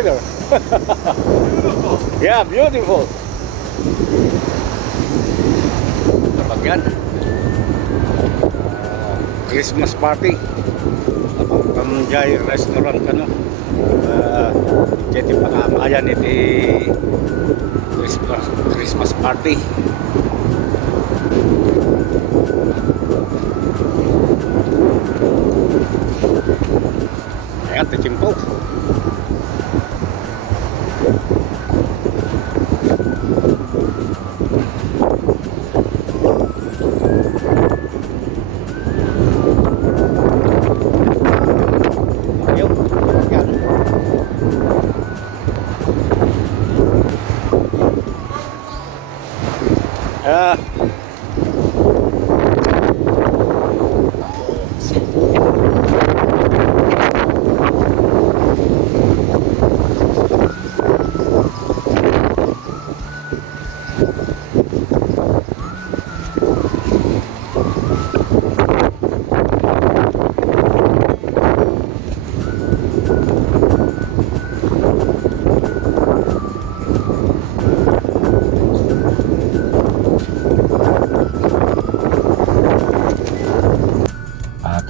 weather. Yeah, beautiful. Kapagyan. Christmas party. Pamjay restaurant ano. Jadi pangamayan iti Christmas party. Ayan, tichimpo.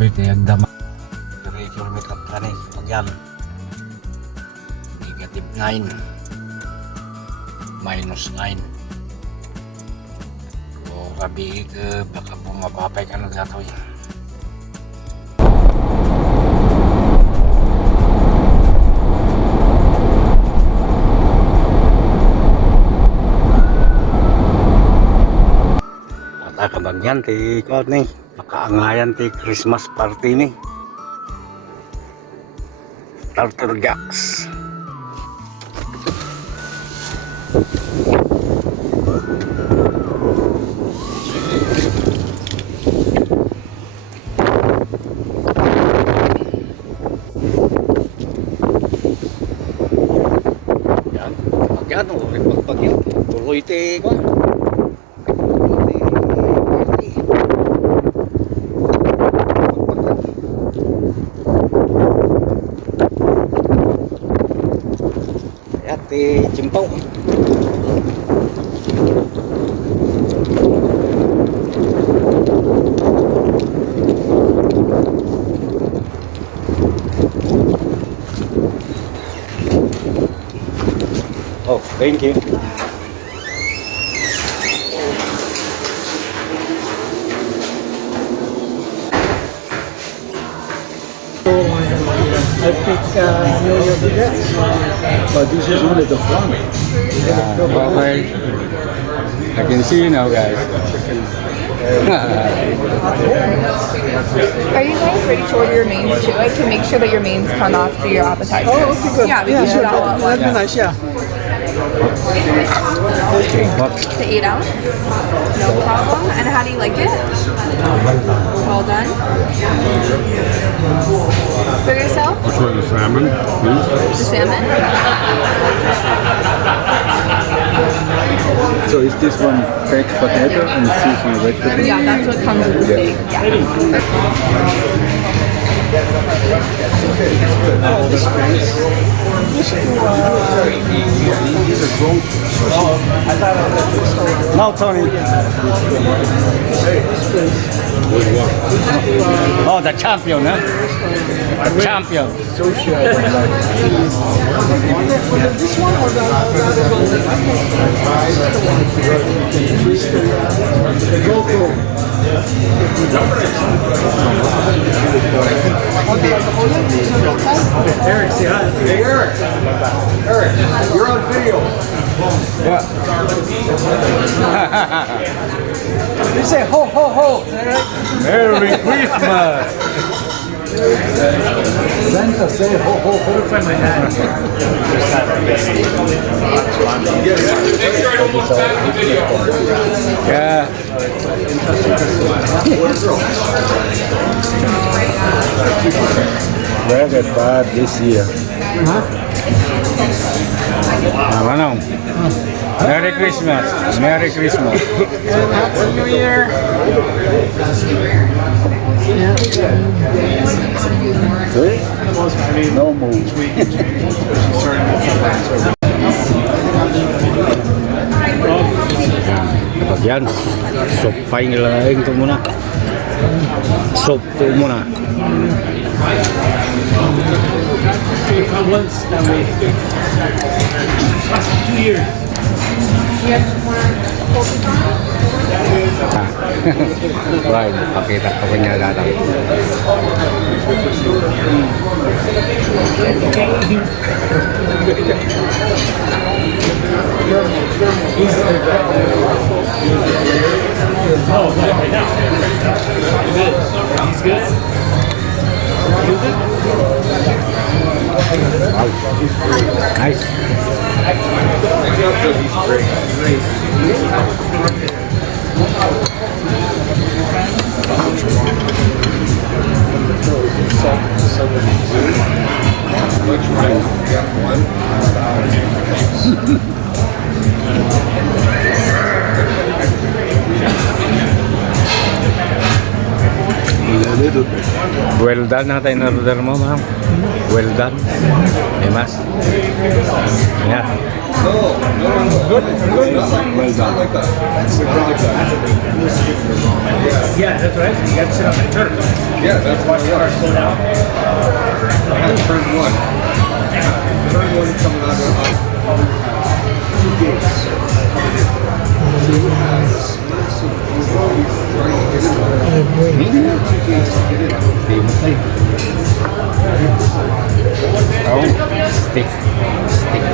Ito yung dama. 3 kilometer kanin. Pagyan. Negative 9. Minus 9. O rabi ke baka bumabapay ka na gatoy. At kabagyan ti ko ni makaangayan ti Christmas party ni Turtle Jacks. Yan, pagyan o pagyan tuloy ti ko. Di Cimpaw. Oh, thank you. I think you'll do that. But this is only the front. Okay. I can see you now, guys. Are you guys ready to order your mains too? I can make sure that your mains come after your appetizers. Oh, okay, good. Yeah, we can do sure. that all at That'd be once. nice, yeah. The 8 ounce? No problem. And how do you like it? Well done. For yourself? Which one, the salmon, please? The salmon? So is this one baked potato and seasonal vegetable? Yeah, that's what comes with the steak. Yeah. No, Tony. Oh, the champion, huh? The champion. This one or the other Eric, say hi. Hey, Eric. Eric, you're on video. Yeah. You say ho, ho, ho. Merry Christmas. Santa, say ho, ho, ho. Find my hat. Yeah. Very bad this year. Ano? Merry Christmas. Merry Christmas. Happy New Year. No move. Yan. Soup pa yung ilaing ito muna. Soup ito muna. Once that way. Last 2 years. Right, pakita ko niya lahat. Oh, right now. Good. He's good. Wow. Nice. Well done natin in order mo, ma'am. Well done. May mas. Yeah. Good. Well done. Yeah, that's right. You got to sit on the turf. Yeah, that's why we are. Slow down. Turn one. Turn one coming out of 2 gates. Oh, steak.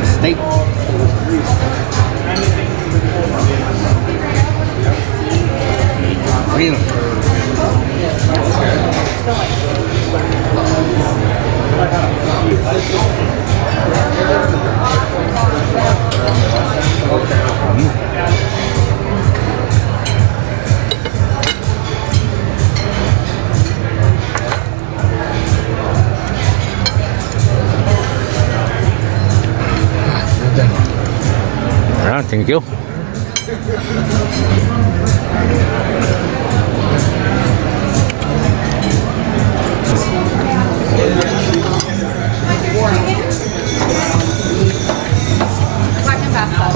Steak. Real. Thank you. Black and pasta.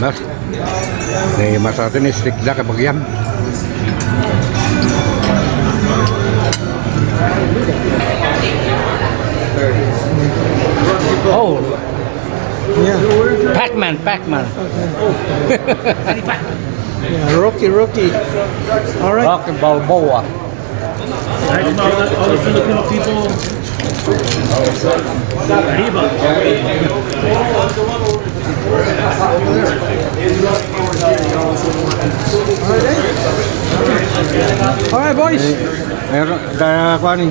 Mas. May mas atin stick na kapag yan. Oh. Yeah. Pac-Man. Yeah, Rocky. All right. Rocky Balboa. Right, all the Filipino people. Arriba. All right, boys. Meron da kuanin.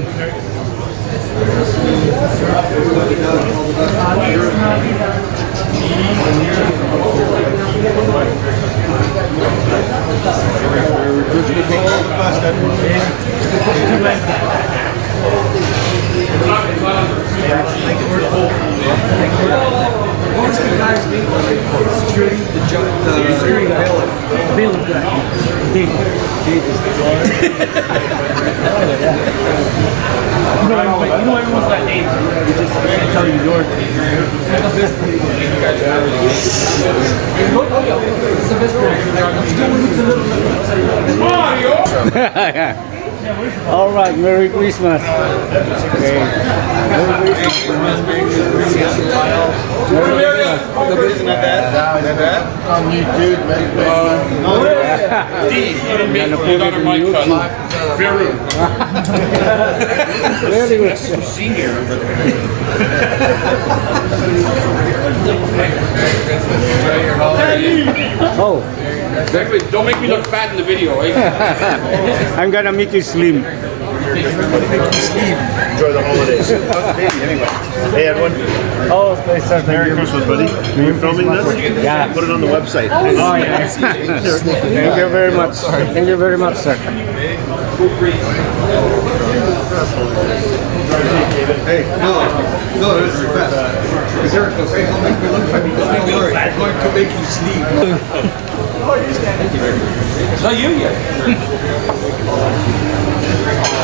Bailiff guy. Dave. You know everyone's got names. You just can't tell you yours. All right, Merry Christmas. Okay. Merry Christmas. On YouTube, Very good. Oh, Don't make me look fat in the video, eh? I'm gonna make you slim. enjoy the holidays. Anyway, hey everyone. Oh, please, sir. Merry Christmas, buddy. Are you filming this? Yeah. Put it on the website. Oh, yeah. Thank you very much. Thank you very much, sir. Hey, no, this is the best. Because Eric goes, hey, don't make me look fat. Don't make me look fat. Going too make you sleep. It's not you yet.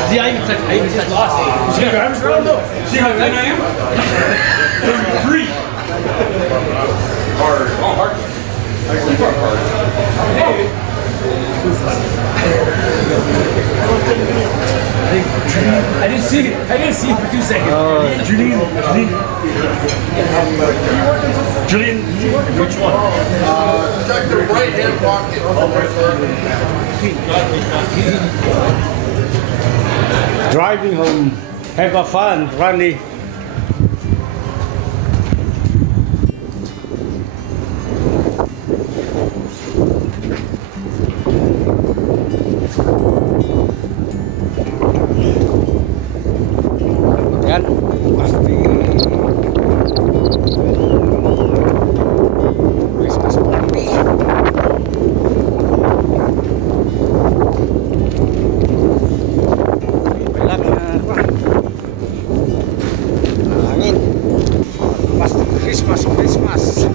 See, I even touched lost. See your arms around though? See how thin I am? 33. Hard. Oh, hard. I didn't see it. I didn't see it for 2 seconds. Julian, which one? Check the right hand pocket. Driving home. Have a fun, Randy. Yan, pasti Christmas party. Balak na apa? Angin. Pasti Christmas.